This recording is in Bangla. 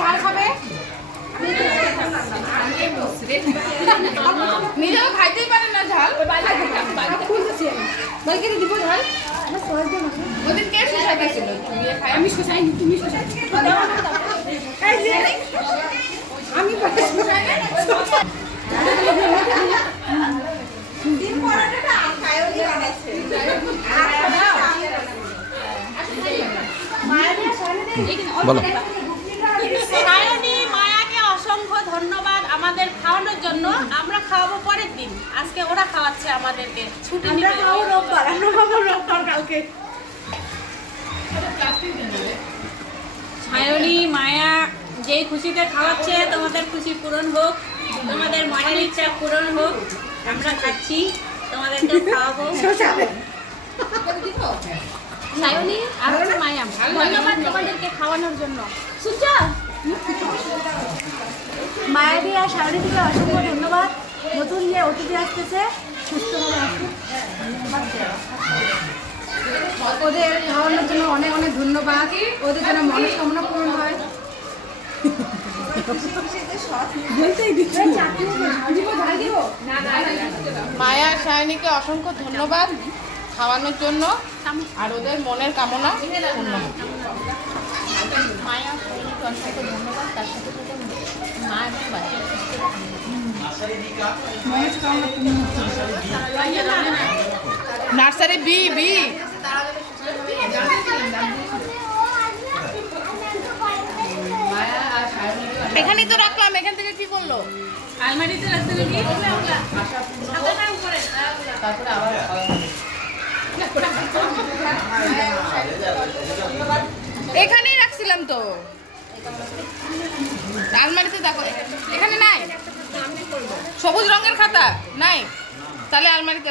ঝাল খাবে নিজেও খাইতেই পারে না ঝাল দিব ঝাল ওদের কে শোষাইছিল আমি শোষাইনি তুমি আমি বলো। সায়নী মায়াকে অসংখ্য ধন্যবাদ আমাদের খাওয়ানোর জন্য। আমরা খাওয়াবো পরের দিন, আজকে ওরা খাওয়াচ্ছে আমাদেরকে। ছুটি নিয়ে খাবো রোববার, আমরা খাবো রোববার কালকে। সায়নী মায়া যেই খুশিতে খাওয়াচ্ছে, তোমাদের খুশি পূরণ হোক, তোমাদের মনের ইচ্ছা পূরণ হোক। আমরা খাচ্ছি, তোমাদেরকে খাওয়াবো। সায়নী আর মায়া ধন্যবাদ তোমাদেরকে খাওয়ানোর জন্য। সুজা মায়াবী আর সায়নীকে অসংখ্য ধন্যবাদ। নতুন যে অতিথি আসতেছে সুস্থভাবে আসুক। ওদের খাওয়ানোর জন্য অনেক অনেক ধন্যবাদ। ওদের যেন মনস্কামনা পূরণ হয়। মায়া সায়নীকে অসংখ্য ধন্যবাদ খাওয়ানোর জন্য, আর ওদের মনের কামনা পূর্ণ হোক। মায়া সায়নীকে অসংখ্য ধন্যবাদ, তার সাথে সাথে মা এবং বাচ্চার নার্সারি বি বি এখানেই তো রাখলাম, এখান থেকে কি করলো? আলমারিতে রাখতে নাকি তারপরে আবার এখানেই রাখছিলাম তো, আলমারিতে দেখো, এখানে নাই সবুজ রঙের খাতা নাই, তাহলে আলমারিতে